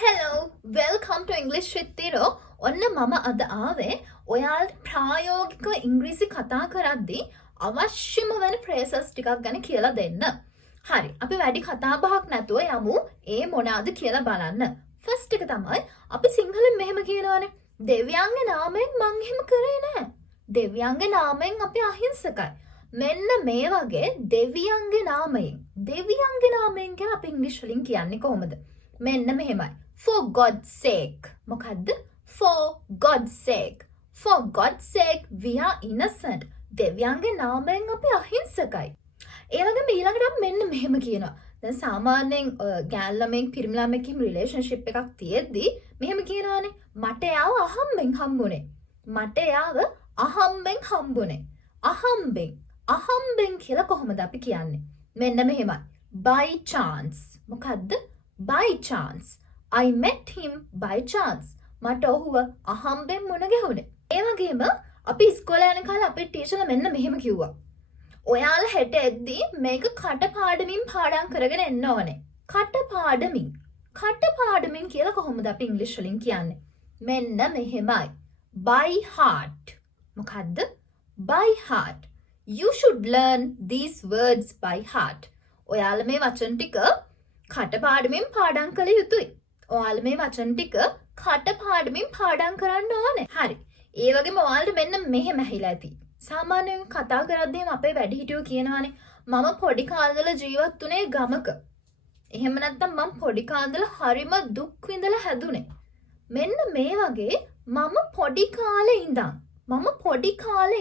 Hello, welcome to English with Tiro. ඔන්න මම අද ආවේ ඔයාලට ප්‍රායෝගිකව ඉංග්‍රීසි කතා කරද්දී අවශ්‍යම වෙන phrases ටිකක් ගැන කියලා දෙන්න. හරි, අපි වැඩි කතා බහක් නැතුව යමු ඒ මොනවාද කියලා බලන්න. ෆස්ට් එක තමයි අපි සිංහලෙන් මෙහෙම කියනවානේ. දෙවියන්ගේ නාමයෙන් මං එහෙම කරේ නෑ. දෙවියන්ගේ නාමයෙන් අපි අහිංසකයි. මෙන්න මේ වගේ දෙවියන්ගේ නාමයෙන් කියලා අපි ඉංග්‍රීසි වලින් කියන්නේ කොහොමද? මෙන්න මෙහෙමයි. For God's sake. මොකද්ද? For God's sake. For God's sake we are innocent. දෙවියන්ගේ නාමයෙන් අපි අහිංසකයි. ඒ වගේම ඊළඟට අපි මෙන්න මෙහෙම කියනවා. දැන් සාමාන්‍යයෙන් ගෑල් ළමෙක් පිරිමි ළමෙක්ගේ රිලේෂන්ෂිප් එකක් තියෙද්දි මෙහෙම කියනවානේ. මට යාව අහම්බෙන් හම්බුනේ. මට යාව අහම්බෙන් හම්බුනේ. අහම්බෙන් කියලා කොහොමද අපි කියන්නේ? මෙන්න මෙහෙමයි. By chance. මොකද්ද? By chance. I met him by chance. මට ඔහුව අහම්බෙන් මුණ ගැහුනේ. ඒ වගේම අපි ඉස්කෝලේ යන කාලේ අපේ ටීචර්ලා මෙන්න මෙහෙම කිව්වා. ඔයාලා හෙට එද්දී මේක කටපාඩමින් පාඩම් කරගෙන එන්න ඕනේ. කටපාඩමින් කියලා කොහොමද අපි ඉංග්‍රීසි වලින් කියන්නේ? මෙන්න මෙහෙමයි. By heart. මොකද්ද? By heart. You should learn these words by heart. ඔයාලා මේ වචන ටික කටපාඩමින් පාඩම් කළ යුතුයි. ඔයාලා මේ වචන ටික කටපාඩමින් පාඩම් කරන්න ඕනේ. හරි. ඒ වගේම ඔයාලට මෙන්න මෙහෙම ඇහිලා ඇති. සාමාන්‍යයෙන් කතා කරද්දී අපේ වැඩිහිටියෝ කියනවානේ මම පොඩි කාලේ ඉඳලා ජීවත් වුණේ ගමක. එහෙම නැත්නම් මම පොඩි කාලේ ඉඳලා හරිම දුක් විඳලා හැදුනේ. මෙන්න මේ වගේ මම පොඩි කාලේ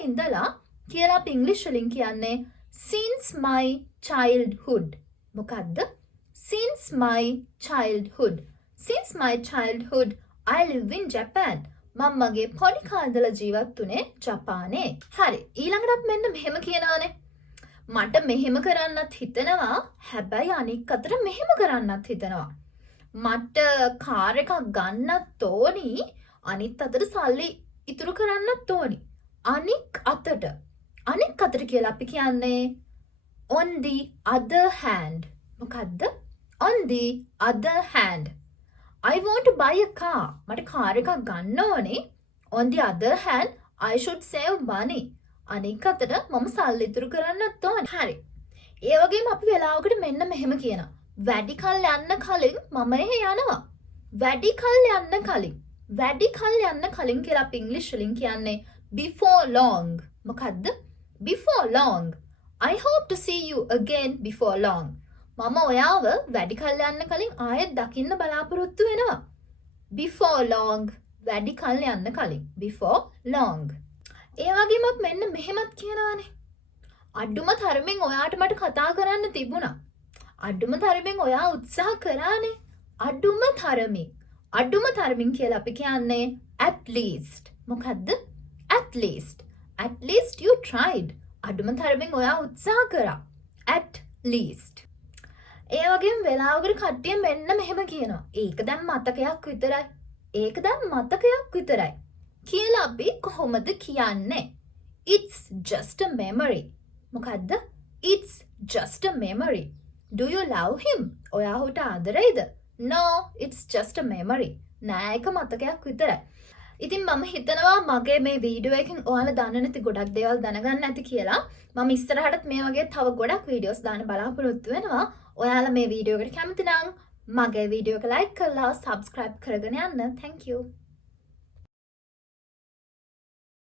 ඉඳලා කියලා අපි ඉංග්‍රීසි වලින් කියන්නේ since my childhood. මොකද්ද? Since my childhood I live in Japan. මම මගේ පොඩි කාලේ ඉඳලා ජීවත් වුණේ ජපානයේ. හරි. ඊළඟට අපි මෙන්න මෙහෙම කියනවානේ. මට මෙහෙම කරන්නත් හිතෙනවා. හැබැයි අනික් අතට මෙහෙම කරන්නත් හිතෙනවා. මට කාර් එකක් ගන්නත් ඕනි. අනිත් අතට සල්ලි ඉතුරු කරන්නත් ඕනි. අනික් අතට කියලා අපි කියන්නේ on the other hand. මොකද්ද? On the other hand. I want to buy a car. මට කාර් එකක් ගන්න ඕනේ. On the other hand, I should save money. අනික අතට මම සල්ලි ඉතුරු කරන්නත් ඕනේ. හරි. ඒ වගේම අපි වෙලාවකට මෙන්න මෙහෙම කියනවා. වැඩි කල් යන්න කලින් මම එහෙ යනවා. වැඩි කල් යන්න කලින් කියලා අපි ඉංග්‍රීසි වලින් කියන්නේ before long. මොකද්ද? Before long. I hope to see you again before long. මම ඔයාව වැඩි කල් යන්න කලින් ආයෙත් දකින්න බලාපොරොත්තු වෙනවා. Before long. වැඩි කල් යන්න කලින්. Before long. ඒ වගේම මෙන්න මෙහෙමත් කියනවානේ. අඩුම තරමින් ඔයාට මට කතා කරන්න තිබුණා. අඩුම තරමින් ඔයා උත්සාහ කරානේ. අඩුම තරමින් කියලා අපි කියන්නේ at least. මොකද්ද? At least you tried. අඩුම තරමින් ඔයා උත්සාහ කරා. At least. ඒ වගේම වෙලාවකට කට්ටිය මෙන්න මෙහෙම කියනවා. ඒක දැන් මතකයක් විතරයි. කියලා අපි කොහොමද කියන්නේ? It's just a memory. මොකද්ද? It's just a memory. Do you love him? ඔයා ඔහුට ආදරෙයිද? No, it's just a memory. නෑ ඒක මතකයක් විතරයි. ඉතින් මම හිතනවා මගේ මේ වීඩියෝ එකෙන් ඔයාලා දන්න නැති ගොඩක් දේවල් දැනගන්න ඇති කියලා. මම ඉස්සරහටත් මේ වගේ තව ගොඩක් වීඩියෝස් දාන්න බලාපොරොත්තු වෙනවා. ඔයාලා මේ වීඩියෝ එකට කැමති නම් මගේ වීඩියෝ එක ලයික් කරලා subscribe කරගෙන යන්න. Thank you.